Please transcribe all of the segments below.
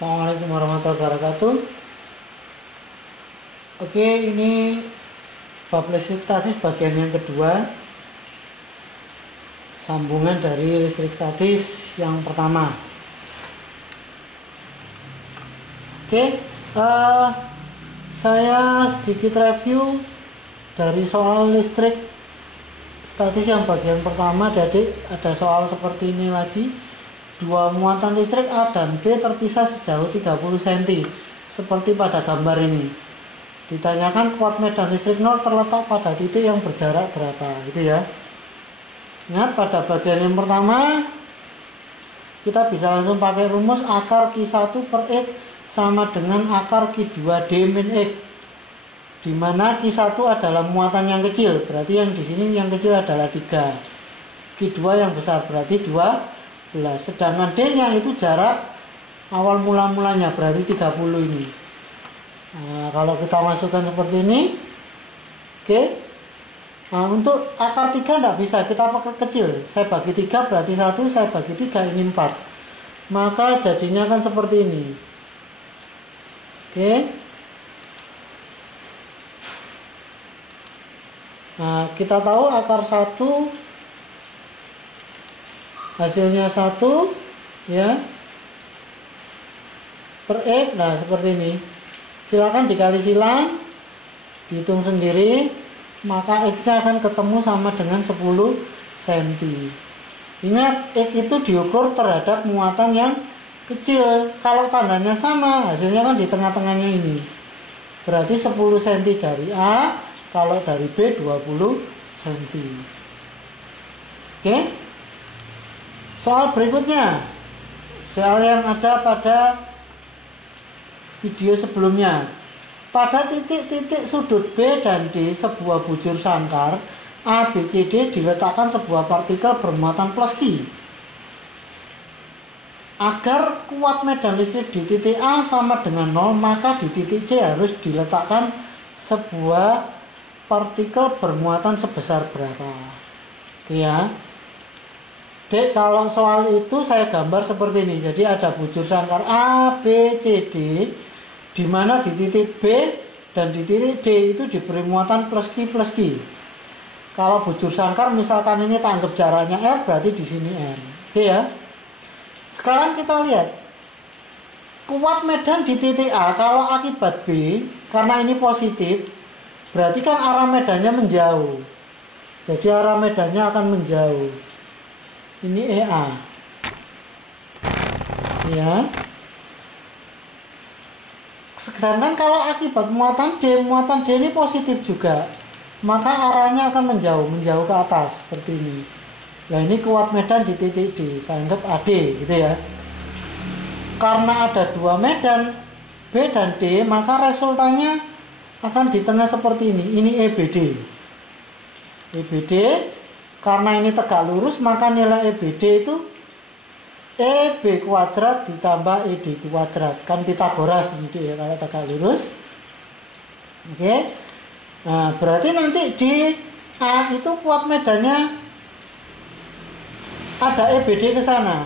Assalamualaikum warahmatullahi wabarakatuh. Oke, ini bab listrik statis bagian yang kedua, sambungan dari listrik statis yang pertama. Oke, saya sedikit review dari soal listrik statis yang bagian pertama. Jadi ada soal seperti ini lagi. Dua muatan listrik A dan B terpisah sejauh 30 cm seperti pada gambar ini. Ditanyakan kuat medan listrik 0 terletak pada titik yang berjarak berapa, gitu ya. Ingat, pada bagian yang pertama kita bisa langsung pakai rumus akar Q1 per X sama dengan akar Q2D min X, di mana Q1 adalah muatan yang kecil, berarti yang di sini yang kecil adalah 3. Q2 yang besar berarti 12. Sedangkan D-nya itu jarak awal mula-mulanya, berarti 30 ini. Nah, kalau kita masukkan seperti ini, oke. Nah, untuk akar 3 tidak bisa, kita pakai kecil. Saya bagi 3 berarti 1, saya bagi 3 ini 4. Maka jadinya kan seperti ini. Oke. Nah, kita tahu akar 1 hasilnya 1 ya per X. Nah, seperti ini. Silakan dikali silang, dihitung sendiri, maka X-nya akan ketemu sama dengan 10 cm. Ingat, X itu diukur terhadap muatan yang kecil. Kalau tandanya sama, hasilnya kan di tengah-tengahnya ini. Berarti 10 cm dari A, kalau dari B 20 cm. Oke. Soal berikutnya, soal yang ada pada video sebelumnya. Pada titik-titik sudut B dan D sebuah bujur sangkar ABCD diletakkan sebuah partikel bermuatan plus Q. Agar kuat medan listrik di titik A sama dengan 0, maka di titik C harus diletakkan sebuah partikel bermuatan sebesar berapa? Oke ya. Dek, kalau soal itu saya gambar seperti ini. Jadi ada bujur sangkar A, B, C, D, di mana di titik B dan di titik D itu diberi muatan plus Q plus Q. Kalau bujur sangkar misalkan ini tak anggap jaraknya R, berarti di sini R. Oke ya. Sekarang kita lihat kuat medan di titik A kalau akibat B, karena ini positif, berarti kan arah medannya menjauh. Jadi arah medannya akan menjauh. Ini EA ya. Sedangkan kalau akibat muatan D ini positif juga, maka arahnya akan menjauh ke atas seperti ini. Nah, ini kuat medan di titik D, saya anggap AD gitu ya. Karena ada dua medan B dan D, maka resultannya akan di tengah seperti ini. Ini EBD. Karena ini tegak lurus, maka nilai EBD itu EB kuadrat ditambah ED kuadrat. Kan Pitagoras ini ya, kalau tegak lurus. Oke. Nah, berarti nanti di A itu kuat medannya ada EBD ke sana.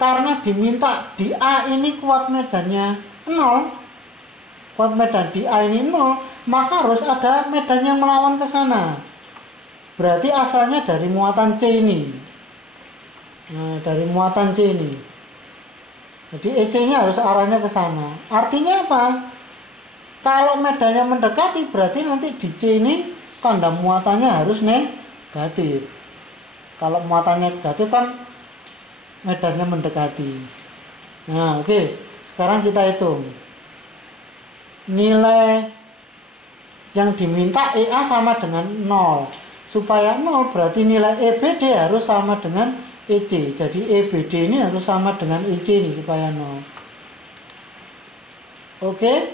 Karena diminta di A ini kuat medannya 0. Kuat medan di A ini 0, maka harus ada medan yang melawan ke sana. Berarti asalnya dari muatan C ini. Nah, dari muatan C ini. Jadi EC-nya harus arahnya ke sana. Artinya apa? Kalau medannya mendekati, berarti nanti di C ini tanda muatannya harus negatif. Kalau muatannya negatif kan medannya mendekati. Nah, oke. Sekarang kita hitung. Nilai yang diminta EA sama dengan 0. Supaya 0 berarti nilai EBD harus sama dengan EC. Jadi EBD ini harus sama dengan EC ini supaya 0. Oke.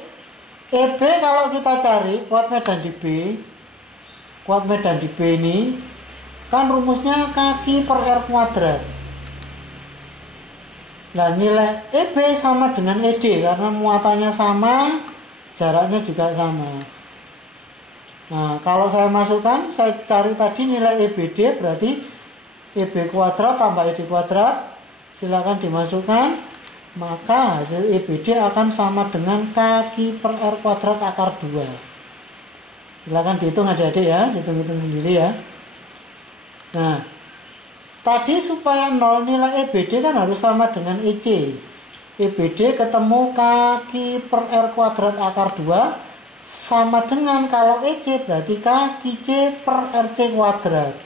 EB kalau kita cari kuat medan di B. Kuat medan di B ini kan rumusnya kaki per R kuadrat. Nah, nilai EB sama dengan ED karena muatannya sama, jaraknya juga sama. Nah, kalau saya masukkan, saya cari tadi nilai EBD, berarti EB kuadrat tambah ED kuadrat. Silakan dimasukkan. maka hasil EBD akan sama dengan kaki per R kuadrat akar 2. Silakan dihitung adik-adik ya, hitung-hitung sendiri ya. Nah, tadi supaya 0 nilai EBD kan harus sama dengan EC. EBD ketemu kaki per R kuadrat akar 2 sama dengan, kalau EC berarti kaki C per RC kuadrat.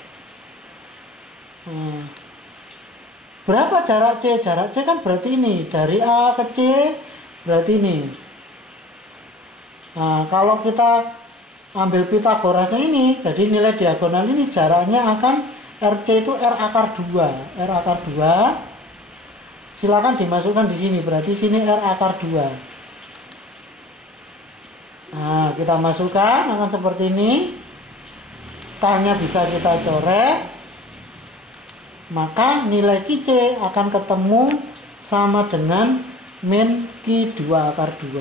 Berapa jarak C? Jarak C kan berarti ini, dari A ke C berarti ini. Nah, kalau kita ambil Pitagorasnya ini, jadi nilai diagonal ini jaraknya akan RC itu R akar 2. R akar 2 silakan dimasukkan di sini, berarti sini R akar 2. Nah, kita masukkan akan seperti ini. Tanya bisa kita coret. Maka nilai QC akan ketemu sama dengan min Q2 akar 2.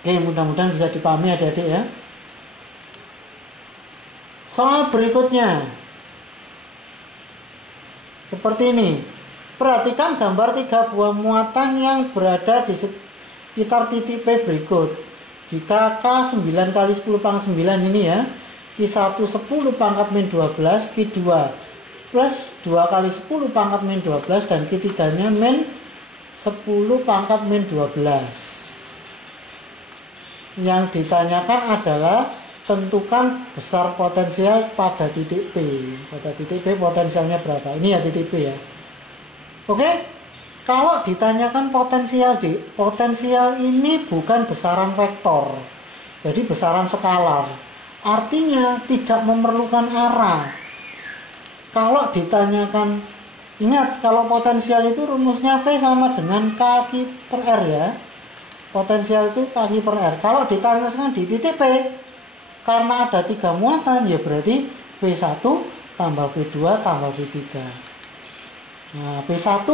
Oke, mudah-mudahan bisa dipahami adik-adik ya. Soal berikutnya. Seperti ini. Perhatikan gambar 3 buah muatan yang berada di sekitar titik P berikut. Jika K 9 kali 10 pangkat 9 ini ya, Q1 10 pangkat min 12, Q2 plus 2 kali 10 pangkat min 12, dan Q3 nya min 10 pangkat min 12. Yang ditanyakan adalah tentukan besar potensial pada titik P. Pada titik P potensialnya berapa? Ini ya titik P ya. Oke, kalau ditanyakan potensial ini bukan besaran vektor, jadi besaran skalar. Artinya tidak memerlukan arah. Kalau ditanyakan, ingat kalau potensial itu rumusnya P sama dengan kaki per R ya. Potensial itu kaki per R. Kalau ditanyakan di titik P, karena ada 3 muatan, ya berarti P1 tambah P2 tambah P3. Nah, P1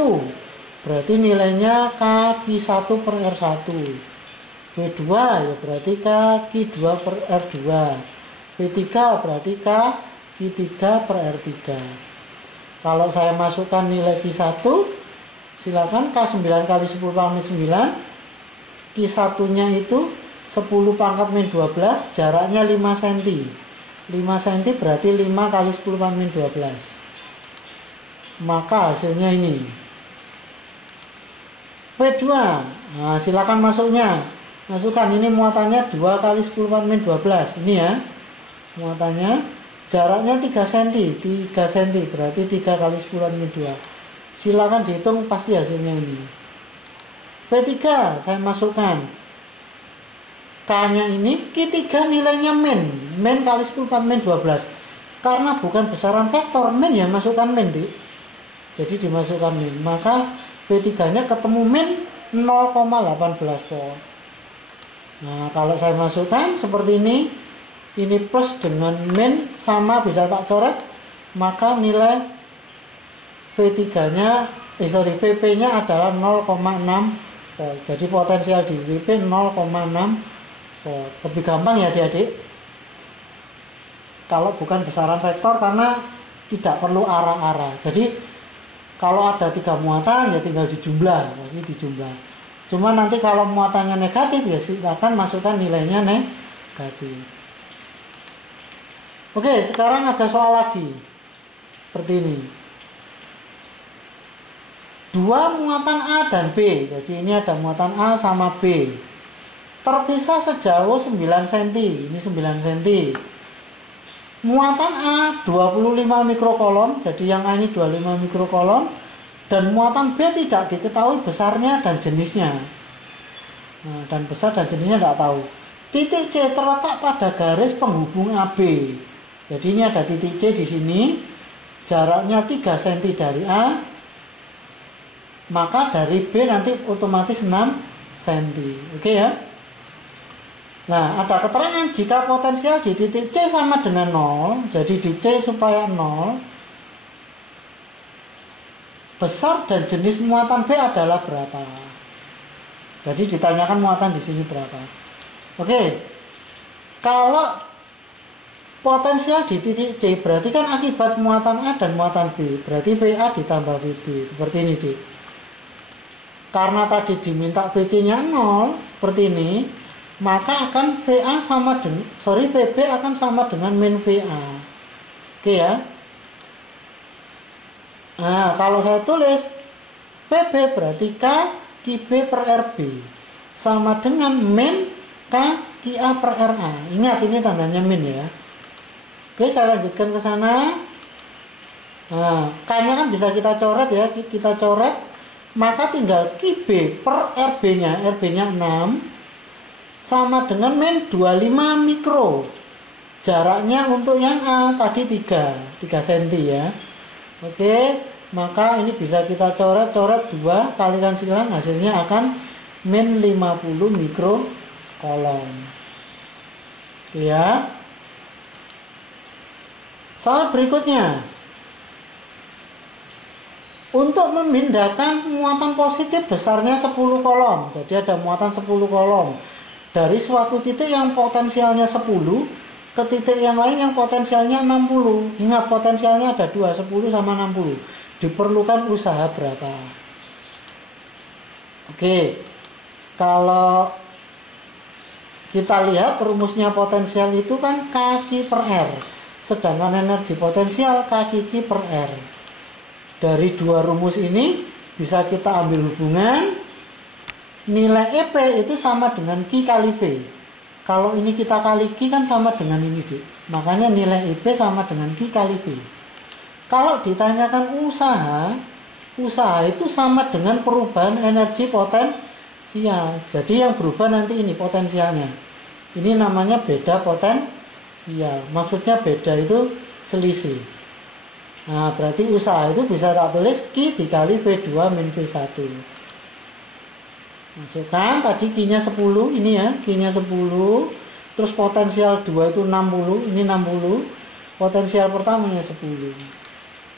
berarti nilainya kaki 1 per R1. P2 ya berarti kaki 2 per R2. P3 berarti kaki 3 per R3. Kalau saya masukkan nilai Q1, silakan K9 kali 10 pangkat 9. Q1 nya itu 10 pangkat min 12, jaraknya 5 cm. 5 cm berarti 5 kali 10 pangkat min 12. Maka hasilnya ini P2. Nah, silakan masukkan ini muatannya 2 kali 10 pangkat min 12 ini ya, muatannya jaraknya 3 cm. 3 cm berarti 3 kali 10 pangkat min 2. Silakan dihitung, pasti hasilnya ini. P3 saya masukkan K nya ini, Q3 nilainya min kali 10 pangkat min 12. Karena bukan besaran vektor, min ya masukkan min jadi dimasukkan min, maka P3 nya ketemu min 0,18 volt. Nah, kalau saya masukkan seperti ini plus dengan min sama bisa tak coret, maka nilai V3 nya PP nya adalah 0,6 volt. Jadi potensial di PP 0,6 volt. Lebih gampang ya adik-adik kalau bukan besaran vektor, karena tidak perlu arah-arah. Jadi kalau ada 3 muatan ya tinggal dijumlah, Cuma nanti kalau muatannya negatif ya silakan masukkan nilainya negatif. Oke, sekarang ada soal lagi. Seperti ini. 2 muatan A dan B. Jadi ini ada muatan A sama B. Terpisah sejauh 9 cm. Ini 9 cm. Muatan A 25 mikrokolom, jadi yang A ini 25 mikrokolom, dan muatan B tidak diketahui besarnya dan jenisnya. Nah, dan besar dan jenisnya tidak tahu. Titik C terletak pada garis penghubung AB. Jadi ini ada titik C di sini, jaraknya 3 cm dari A, maka dari B nanti otomatis 6 cm. Oke ya. Nah, ada keterangan jika potensial di titik C sama dengan 0, jadi di C supaya 0, besar dan jenis muatan B adalah berapa? Jadi ditanyakan muatan di sini berapa. Oke, kalau potensial di titik C berarti kan akibat muatan A dan muatan B, berarti PA ditambah PB, seperti ini, Dik. Karena tadi diminta VC-nya 0 seperti ini, maka akan VA sama dengan VB akan sama dengan min VA. Oke ya. Nah, kalau saya tulis PB berarti K QB per RB sama dengan min K QA per RA. Ingat ini tandanya min ya. Oke, saya lanjutkan ke sana. Nah, K-nya kan bisa kita coret ya, kita coret. Maka tinggal QB per RB-nya, RB-nya 6 sama dengan min 25 mikro. Jaraknya untuk yang A tadi 3 cm ya. Oke, maka ini bisa kita coret 2 kalikan silang, hasilnya akan min 50 mikro kolom. Ya. Soal berikutnya. Untuk memindahkan muatan positif besarnya 10 kolom. Jadi ada muatan 10 kolom. Dari suatu titik yang potensialnya 10 ke titik yang lain yang potensialnya 60. Ingat potensialnya ada 2, 10 sama 60. Diperlukan usaha berapa? Oke. Kalau kita lihat rumusnya potensial itu kan K/Q per R. Sedangkan energi potensial K/Q per R. Dari dua rumus ini bisa kita ambil hubungan nilai EP itu sama dengan Q kali V. Kalau ini kita kali Q kan sama dengan ini, Dik. Makanya nilai EP sama dengan Q kali V. Kalau ditanyakan usaha itu sama dengan perubahan energi potensial. Jadi yang berubah nanti ini potensialnya. Ini namanya beda potensial. Maksudnya beda itu selisih. Nah, berarti usaha itu bisa tak tulis Q dikali V2 min V1. Masukkan tadi Q-nya 10, ini ya, Q-nya 10. Terus potensial 2 itu 60, ini 60. Potensial pertamanya 10.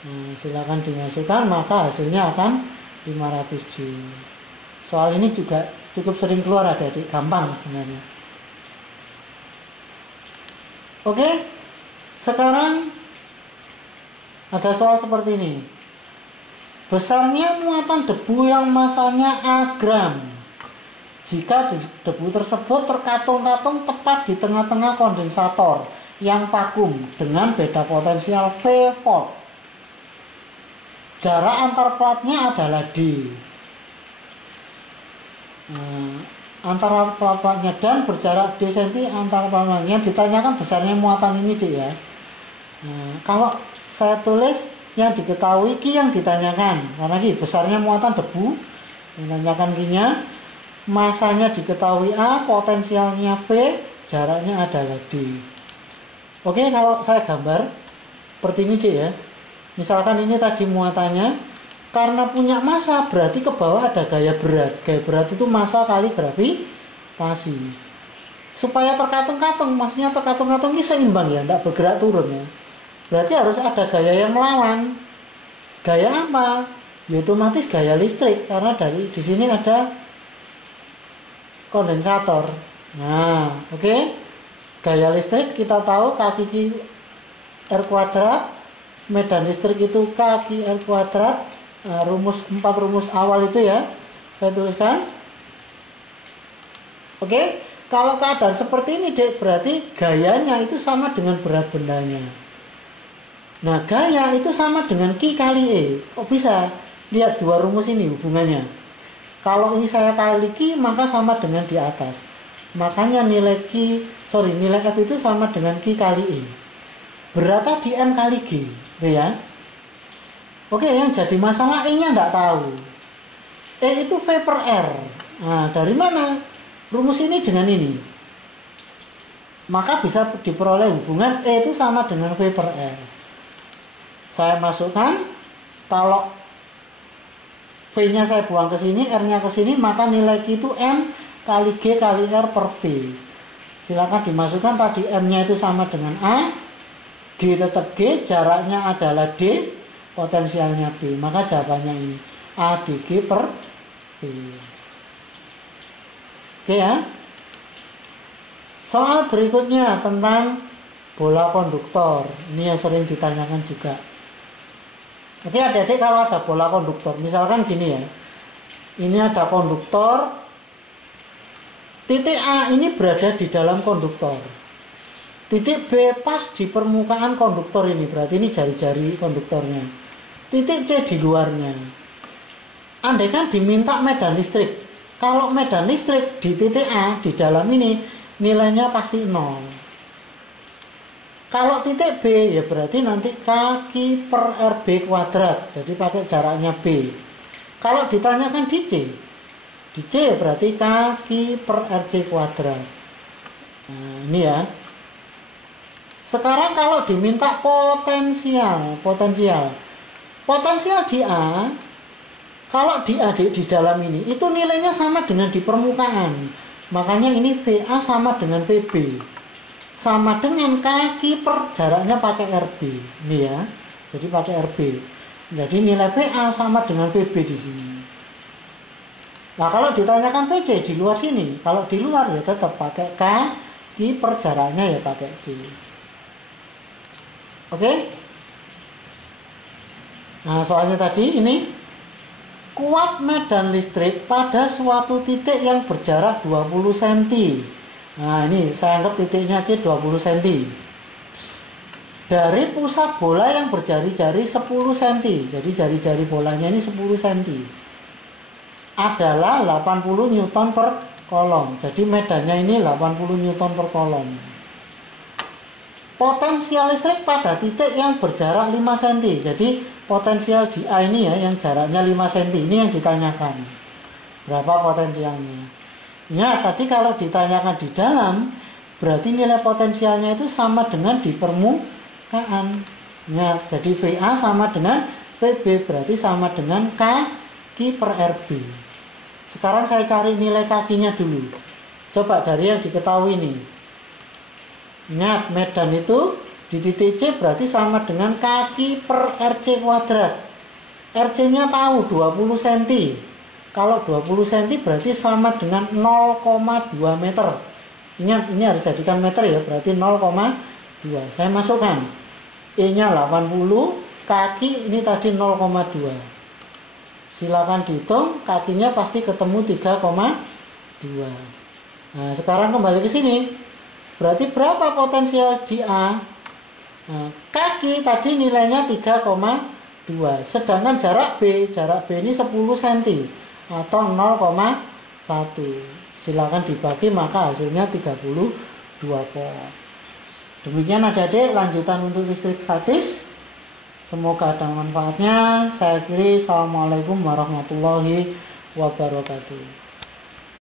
Nah, silakan dimasukkan, maka hasilnya akan 500 Joule. Soal ini juga cukup sering keluar, adik-adik, gampang sebenarnya. Oke, sekarang ada soal seperti ini. Besarnya muatan debu yang masanya A gram. Jika debu tersebut terkatung-katung tepat di tengah-tengah kondensator yang vakum dengan beda potensial V volt. Jarak antar platnya adalah D. Antara plat-platnya dan berjarak D cm antara platnya. Ditanyakan besarnya muatan ini, D ya. Kalau saya tulis yang diketahui Q yang ditanyakan, karena Q besarnya muatan debu, ditanyakan Q-nya, masanya diketahui A, potensialnya V, jaraknya adalah D. Oke, kalau saya gambar seperti ini, D ya. Misalkan ini tadi muatannya, karena punya massa berarti ke bawah ada gaya berat. Gaya berat itu massa kali gravitasi. Supaya terkatung-katung, maksudnya terkatung-katung ini seimbang ya, tidak bergerak turun ya. Berarti harus ada gaya yang melawan. Gaya apa? Ya otomatis gaya listrik, karena di sini ada kondensator. Nah, oke. Gaya listrik kita tahu K/Q R kuadrat. Medan listrik itu K/Q R kuadrat. Nah, empat rumus awal itu ya, saya tuliskan. Oke. Kalau keadaan seperti ini, Dek, berarti gayanya itu sama dengan berat bendanya. Nah, gaya itu sama dengan Q kali E. Kok bisa? Lihat dua rumus ini hubungannya. Kalau ini saya kali Q, maka sama dengan di atas. Makanya nilai F itu sama dengan Q kali E. Berat tadi M kali G. Gitu ya. Oke, yang jadi masalah E-nya enggak tahu. E itu V per R. Nah, dari mana? Rumus ini dengan ini. Maka bisa diperoleh hubungan E itu sama dengan V per R. Saya masukkan, kalau V-nya saya buang ke sini, R-nya ke sini, maka nilai Q itu M kali G kali R per V. Silakan dimasukkan, tadi M-nya itu sama dengan A, G tetap G, jaraknya adalah D, potensialnya B. Maka jawabannya ini, A dG per V. Oke ya. Soal berikutnya tentang bola konduktor. Ini yang sering ditanyakan juga. Oke, adik-adik, kalau ada bola konduktor, misalkan gini ya, Ini ada konduktor. Titik A ini berada di dalam konduktor. Titik B pas di permukaan konduktor ini, berarti ini jari-jari konduktornya. Titik C di luarnya. Andai kan diminta medan listrik, kalau medan listrik di titik A di dalam ini nilainya pasti 0. Kalau titik B ya berarti nanti kaki per RB kuadrat, jadi pakai jaraknya B. Kalau ditanyakan di C ya berarti kaki per RC kuadrat. Nah ini ya. Sekarang kalau diminta potensial di A, kalau di A di dalam ini itu nilainya sama dengan di permukaan. Makanya ini VA sama dengan VB, sama dengan kaki per jaraknya pakai RB. Ini ya, jadi pakai RB. Jadi nilai VA sama dengan VB di sini. Nah kalau ditanyakan VC di luar sini, kalau di luar ya tetap pakai kaki per jaraknya ya pakai C. Oke? Nah soalnya tadi ini kuat medan listrik pada suatu titik yang berjarak 20 cm. Nah ini saya anggap titiknya C 20 cm. Dari pusat bola yang berjari-jari 10 cm. Jadi jari-jari bolanya ini 10 cm. Adalah 80 Newton per kolom. Jadi medannya ini 80 Newton per kolom. Potensial listrik pada titik yang berjarak 5 cm. Jadi potensial di A ini ya yang jaraknya 5 cm. Ini yang ditanyakan. Berapa potensialnya? Ya tadi kalau ditanyakan di dalam, berarti nilai potensialnya itu sama dengan di permukaan. Ya, jadi VA sama dengan VB, berarti sama dengan kaki per RB. Sekarang saya cari nilai kakinya dulu. Coba dari yang diketahui ini. Ingat, medan itu di titik C berarti sama dengan kaki per RC kuadrat. RC-nya tahu 20 cm. Kalau 20 cm berarti sama dengan 0,2 meter. Ingat, ini harus jadikan meter ya, berarti 0,2. Saya masukkan. E-nya 80, kaki ini tadi 0,2. Silakan dihitung, kakinya pasti ketemu 3,2. Nah, sekarang kembali ke sini. Berarti berapa potensial di A? Nah, kaki tadi nilainya 3,2. Sedangkan jarak B ini 10 cm atau 0,1. Silakan dibagi maka hasilnya 32 volt. Demikian adik-adik lanjutan untuk listrik statis. Semoga ada manfaatnya. Saya akhiri. Assalamualaikum warahmatullahi wabarakatuh.